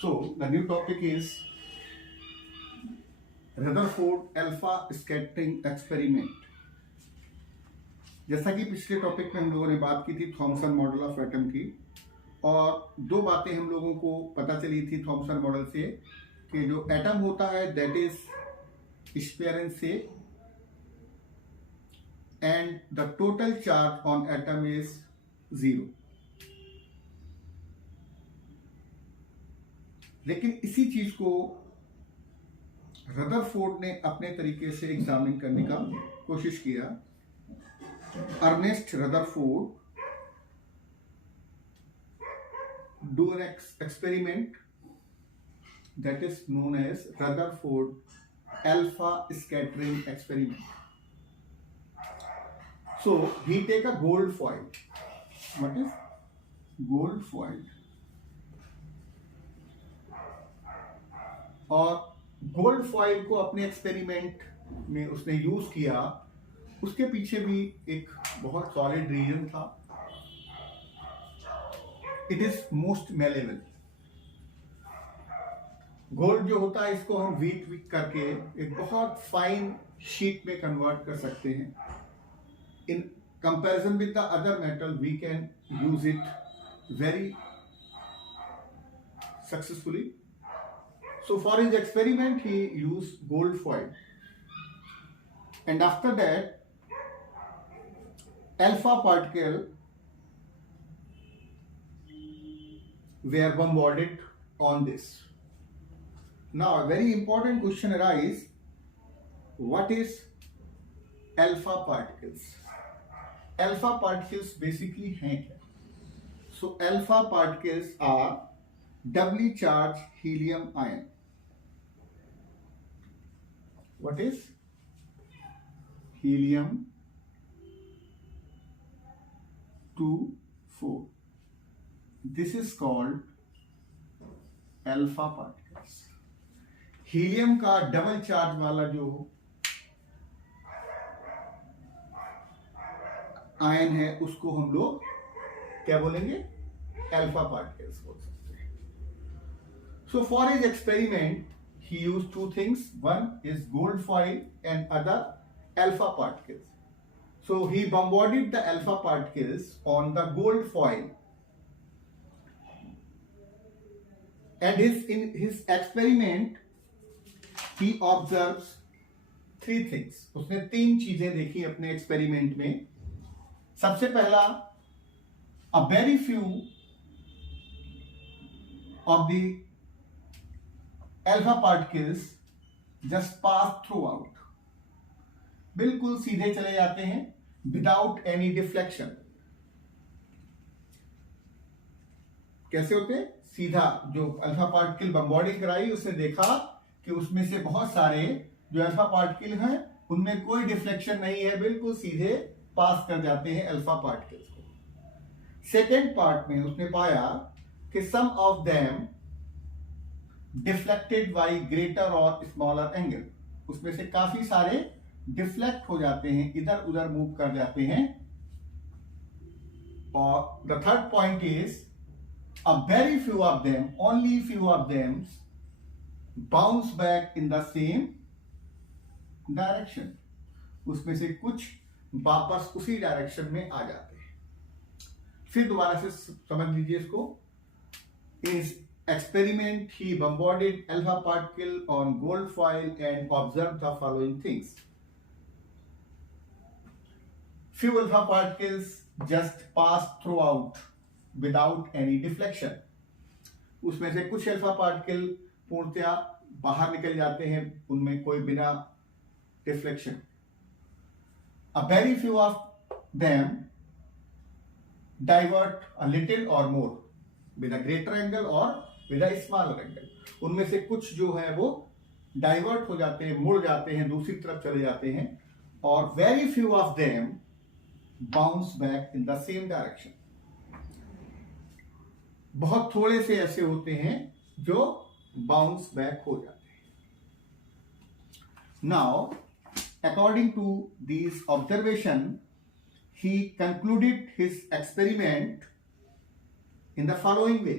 So the new topic is Rutherford alpha scattering experiment. जैसा कि पिछले टॉपिक में हम लोगों ने बात की थी थॉमसन मॉडल ऑफ एटम की, और दो बातें हम लोगों को पता चली थी थॉमसन मॉडल से कि जो एटम होता है that is sphere in shape and the total charge on atom is 0. लेकिन इसी चीज को रदरफोर्ड ने अपने तरीके से एग्जामिन करने का कोशिश किया. Ernest Rutherford do an experiment that is known as Rutherford alpha scattering experiment. So he take a gold foil. What is gold foil? और गोल्ड फॉइल को अपने एक्सपेरिमेंट में उसने यूज किया. उसके पीछे भी एक बहुत सॉलिड रीजन था. It is most malleable. Gold जो होता है इसको हम वीक करके एक बहुत फाइन शीट में कन्वर्ट कर सकते हैं. In comparison with the other metal we can use it very successfully. So for his experiment he used gold foil, and after that alpha particle were bombarded on this. Now a very important question arises, what is alpha particles? Alpha particles basically हैं क्या? So alpha particles are doubly charged helium ion. What is helium 2 4? This is called alpha particles. Helium का double charge वाला जो ion है उसको हम लोग क्या बोलेंगे? अल्फा पार्टिकल्स बोल सकते हैं. So for his experiment he used two things. One is gold foil and other alpha particles. So he bombarded the alpha particles on the gold foil, and in his experiment he observes three things. उसने तीन चीजें देखी अपने experiment में. सबसे पहला, a very few of the alpha particles just pass throughout. बिल्कुल सीधे चले जाते हैं without any deflection. कैसे होते हैं? सीधा. जो अल्फा पार्टिकल बम्बार्डिंग कराई उसने देखा कि उसमें से बहुत सारे जो अल्फा पार्टिकल हैं उनमें कोई डिफ्लेक्शन नहीं है, बिल्कुल सीधे पास कर जाते हैं अल्फा पार्टिकल्स को. सेकेंड पार्ट में उसने पाया कि some of them deflected by greater और स्मॉलर एंगल. उसमें से काफी सारे डिफ्लेक्ट हो जाते हैं, इधर उधर मूव कर जाते हैं. और the third point is a very few of them, only few of them bounce back in the same direction. उसमें से कुछ वापस उसी डायरेक्शन में आ जाते हैं. फिर दोबारा से समझ लीजिए इसको. इस experiment he bombarded alpha particle on gold foil and observed the following things. Few alpha particles just pass throughout without any deflection. उसमें से कुछ अल्फा पार्टिकल पूर्णतया बाहर निकल जाते हैं, उनमें कोई बिना deflection. A very few of them divert a little or more with a greater angle or with a smaller angle. उनमें से कुछ जो है वो डाइवर्ट हो जाते हैं, मुड़ जाते हैं, दूसरी तरफ चले जाते हैं. और very few of them bounce back in the same direction. बहुत थोड़े से ऐसे होते हैं जो बाउंस बैक हो जाते हैं. Now according to this observation he concluded his experiment in the following way.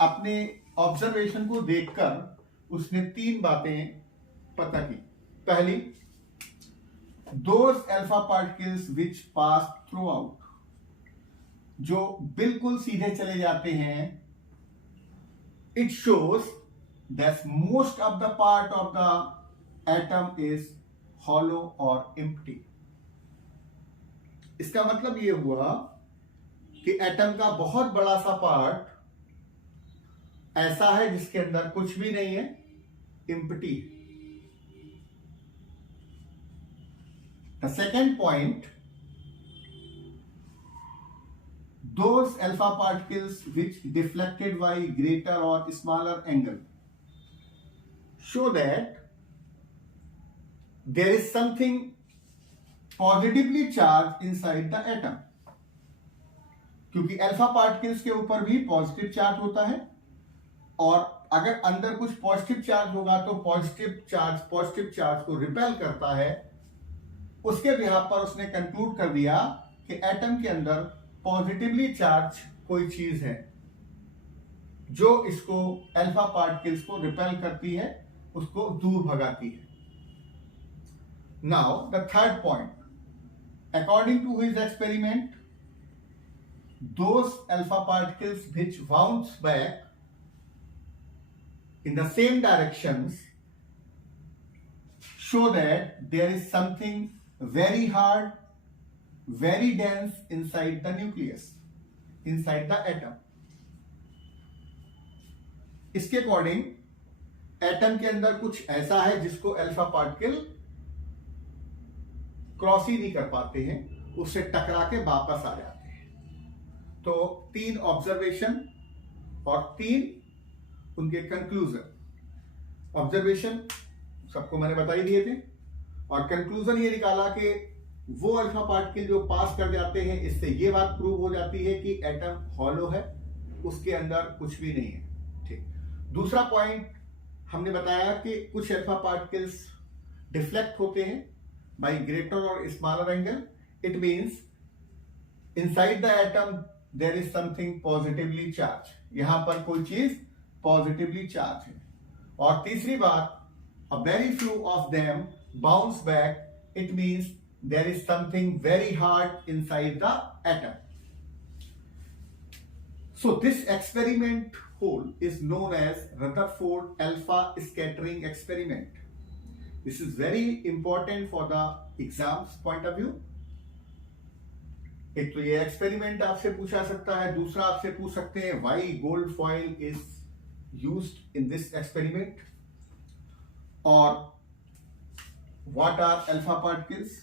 अपने ऑब्जर्वेशन को देखकर उसने 3 बातें पता की। पहली, those alpha particles which pass through out, जो बिल्कुल सीधे चले जाते हैं, it shows that most of the part of the atom is hollow और एम्प्टी। इसका मतलब यह हुआ कि एटम का बहुत बड़ा सा पार्ट ऐसा है जिसके अंदर कुछ भी नहीं है, empty. The second point, those alpha particles which deflected by greater or smaller angle show that there is something positively charged inside the atom, क्योंकि अल्फा पार्टिकल्स के ऊपर भी पॉजिटिव चार्ज होता है, और अगर अंदर कुछ पॉजिटिव चार्ज होगा तो पॉजिटिव चार्ज को रिपेल करता है। उसके बिहाफ पर उसने कंक्लूड कर दिया कि एटम के अंदर पॉजिटिवली चार्ज कोई चीज है जो इसको अल्फा पार्टिकल्स को रिपेल करती है, उसको दूर भगाती है। Now the third point, according to his experiment, those alpha particles which bounce back in the same directions show that there is something very hard, very dense inside the nucleus, inside the atom. इसके according atom के अंदर कुछ ऐसा है जिसको alpha particle cross ही नहीं कर पाते हैं, उससे टकरा के वापस आ जाते हैं। तो 3 ऑब्जर्वेशन और 3 उनके कंक्लूजन। ऑब्जर्वेशन सबको मैंने बता ही दिए थे, और कंक्लूजन ये निकाला कि वो अल्फा पार्टिकल जो पास कर जाते हैं, इससे ये बात प्रूव हो जाती है कि एटम हॉलो है, उसके अंदर कुछ भी नहीं है। ठीक। दूसरा पॉइंट हमने बताया कि कुछ अल्फा पार्टिकल्स डिफ्लेक्ट होते हैं बाय ग्रेटर और smaller angle. It means inside the atom there is something positively charge, यहां पर कोई चीज पॉजिटिवली चार्ज है। और तीसरी बात, a very few of them bounce back, it means there is something very hard inside the atom. So this experiment whole is known as Rutherford alpha scattering experiment. This is very important for the exams point of view. एक तो ये experiment आपसे पूछा सकता है, दूसरा आपसे पूछ सकते हैं why gold foil is used in this experiment, और what are alpha particles।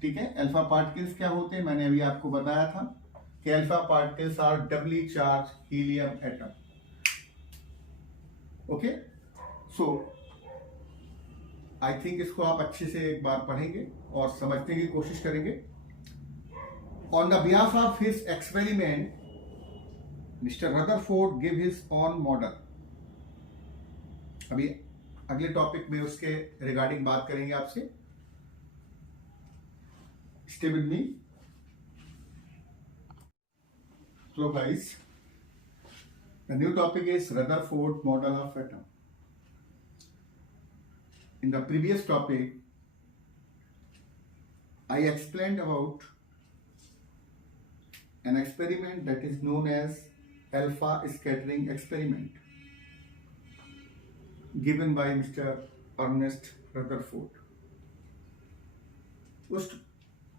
ठीक है, अल्फा पार्टिकल्स क्या होते हैं, मैंने अभी आपको बताया था कि alpha particles are doubly charged helium atom. Okay, so I think इसको आप अच्छे से एक बार पढ़ेंगे और समझने की कोशिश करेंगे। On the behalf of his experiment, mister Rutherford give his on model. अभी अगले टॉपिक में उसके रिगार्डिंग बात करेंगे आपसे। Stay with me. So guys, the new topic is Rutherford model of atom. In the previous topic, I explained about an experiment that is known as alpha scattering experiment given by Mr. Ernest Rutherford. उस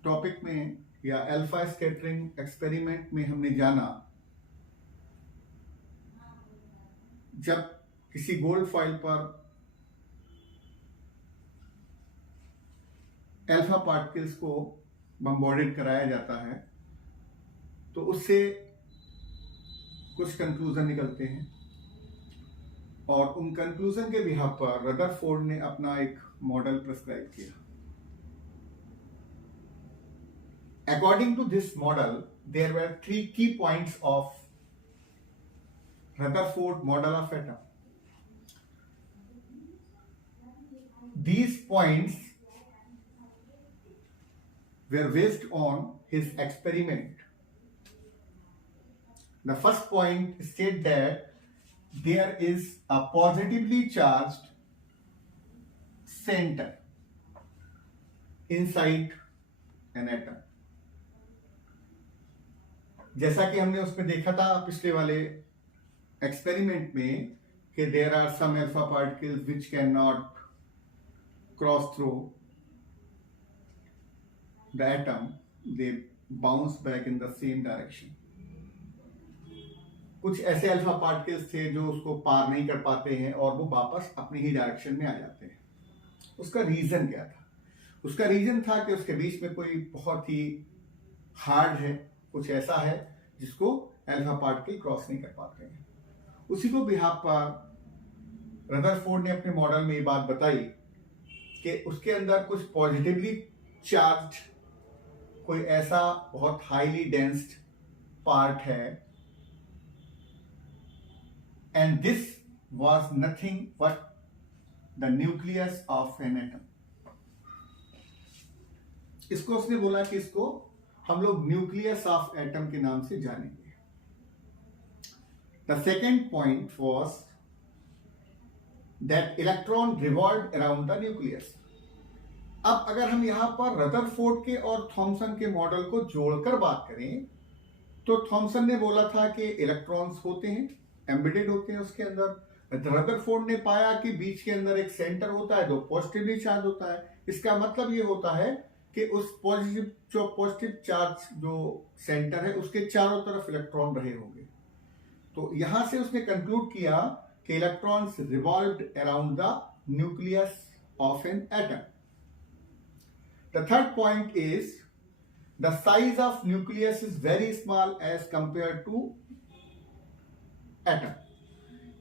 topic में या alpha scattering experiment में हमने जाना, जब किसी gold foil पर alpha particles को बम्बॉर्डेड कराया जाता है तो उससे कुछ कंक्लूजन निकलते हैं, और उन कंक्लूजन के बिहाफ पर रदरफोर्ड ने अपना एक मॉडल प्रिस्क्राइब किया। According to this model, there were 3 key points of Rutherford model of atom. These points were based on his experiment. The first point states that there is a positively charged center inside an atom. जैसा कि हमने उसमें देखा था पिछले वाले experiment में कि there are some alpha particles which cannot cross through the atom, they bounce back in the same direction. कुछ ऐसे अल्फा पार्टिकल्स थे जो उसको पार नहीं कर पाते हैं और वो वापस अपनी ही डायरेक्शन में आ जाते हैं. उसका रीजन क्या था? उसका रीजन था कि उसके बीच में कोई बहुत ही हार्ड है, कुछ ऐसा है जिसको अल्फा पार्टिकल क्रॉस नहीं कर पाते हैं. उसी को बिहाफ पर रदरफोर्ड ने अपने मॉडल में ये बात बताई कि उसके अंदर कुछ पॉजिटिवली चार्ज्ड कोई ऐसा बहुत हाईली डेंस्ड पार्ट है, and this was nothing but the nucleus of an atom. इसको उसने बोला कि इसको हम लोग न्यूक्लियस ऑफ एटम के नाम से जानेंगे. The second point was that electron revolved around the nucleus. अब अगर हम यहां पर रदरफोर्ड के और थॉमसन के मॉडल को जोड़कर बात करें तो थॉमसन ने बोला था कि इलेक्ट्रॉन्स होते हैं, एम्बेडेड होते हैं उसके अंदर. रदरफोर्ड ने पाया कि बीच के अंदर एक सेंटर होता है जो पॉजिटिवली चार्ज होता है. इसका मतलब ये होता है कि उस पॉजिटिव चार्ज जो सेंटर है उसके चारों तरफ इलेक्ट्रॉन रहे होंगे. तो यहां से उसने कंक्लूड किया कि electrons revolved around the nucleus of an atom. The third point is the size of nucleus is very small as compared to atom.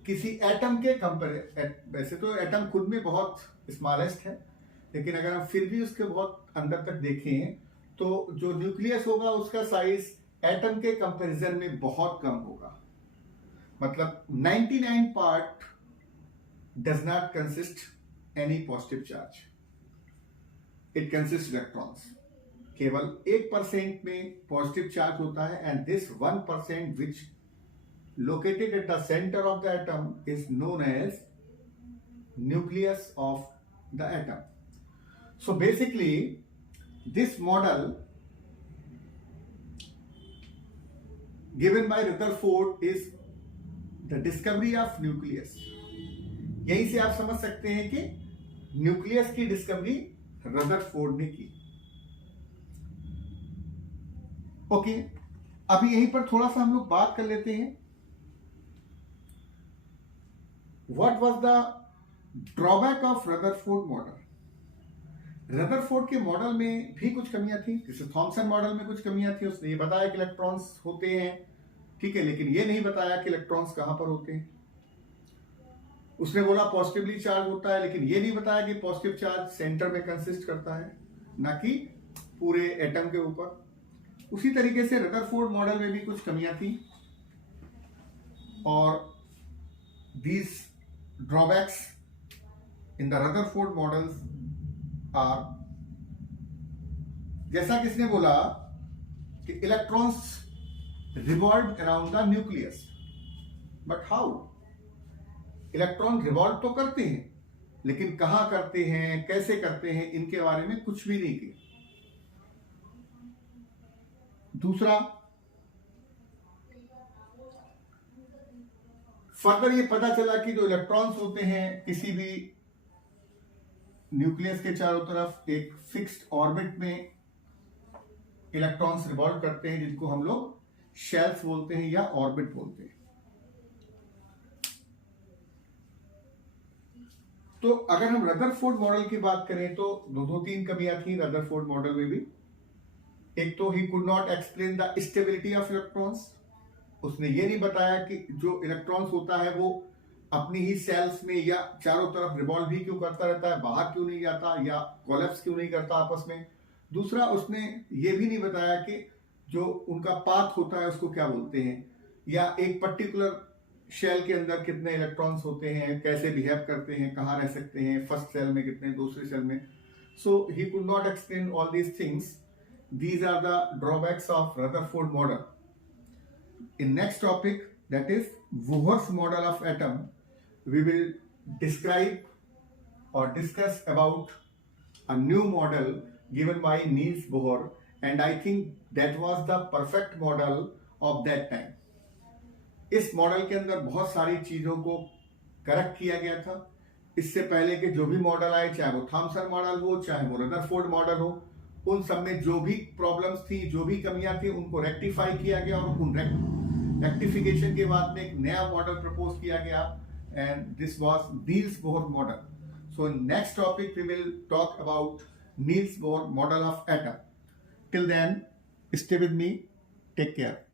किसी एटम के वैसे तो एटम खुद में बहुत स्मॉलेस्ट है, लेकिन अगर हम फिर भी उसके बहुत अंदर तक देखें तो जो न्यूक्लियस होगा उसका साइज एटम के कंपैरिजन में बहुत कम होगा. मतलब 99 part does not consist any positive charge, it consist electrons. केवल 1% में पॉजिटिव चार्ज होता है and this 1% which located at the center of the atom is known as nucleus of the atom. So basically this model given by Rutherford is the discovery of nucleus. यहीं से आप समझ सकते हैं कि nucleus की डिस्कवरी रदरफोर्ड ने की. ओके, अभी यहीं पर थोड़ा सा हम लोग बात कर लेते हैं. What was the drawback of Rutherford model? Rutherford के मॉडल में भी कुछ कमियां थी, जैसे थॉमसन मॉडल में कुछ कमियां थी. उसने ये बताया कि इलेक्ट्रॉन्स होते हैं, ठीक है, लेकिन ये नहीं बताया कि इलेक्ट्रॉन्स कहां पर होते हैं. उसने बोला पॉजिटिवली चार्ज होता है, लेकिन ये नहीं बताया कि पॉजिटिव चार्ज सेंटर में कंसिस्ट करता है, ना कि पूरे एटम के ऊपर. उसी तरीके से रदरफोर्ड मॉडल में भी कुछ कमियां थी और these drawbacks in the Rutherford models are, जैसा किसने बोला कि electrons revolved around the nucleus, but how? Electron revolve तो करते हैं, लेकिन कहां करते हैं, कैसे करते हैं, इनके बारे में कुछ भी नहीं किया. दूसरा, फर्दर ये पता चला कि जो इलेक्ट्रॉन्स होते हैं किसी भी न्यूक्लियस के चारों तरफ एक फिक्स्ड ऑर्बिट में इलेक्ट्रॉन्स रिवॉल्व करते हैं, जिनको हम लोग शेल्स बोलते हैं या ऑर्बिट बोलते हैं. तो अगर हम रदरफोर्ड मॉडल की बात करें तो दो तीन कमियां थी रदरफोर्ड मॉडल में भी. एक तो ही could not explain the stability of electrons. उसने ये नहीं बताया कि जो इलेक्ट्रॉन्स होता है वो अपनी ही सेल्स में या चारों तरफ रिवॉल्व ही क्यों करता रहता है, बाहर क्यों नहीं जाता या कोलैप्स क्यों नहीं करता आपस में. दूसरा, उसने ये भी नहीं बताया कि जो उनका पाथ होता है उसको क्या बोलते हैं, या एक पर्टिकुलर शेल के अंदर कितने इलेक्ट्रॉन्स होते हैं, कैसे बिहेव करते हैं, कहाँ रह सकते हैं, फर्स्ट सेल में कितने, दूसरे सेल में. So he could not explain all these things. These are the drawbacks of Rutherford model. In next topic, that is Bohr's model of atom, we will describe or discuss about a new model given by Niels Bohr, and I think that was the perfect model of that time. इस model के अंदर बहुत सारी चीजों को correct किया गया था। इससे पहले के जो भी मॉडल आए, चाहे वो थॉमसन मॉडल हो, चाहे वो रदरफोर्ड मॉडल हो, उन सब में जो भी प्रॉब्लम्स थी, जो भी कमियां थी, उनको रेक्टिफाई किया गया और उन रेक्टिफिकेशन के बाद में एक नया मॉडल प्रपोज किया गया, and this was Niels Bohr model. So next topic we will talk about Niels Bohr model of atom. Till then, stay with me, take care.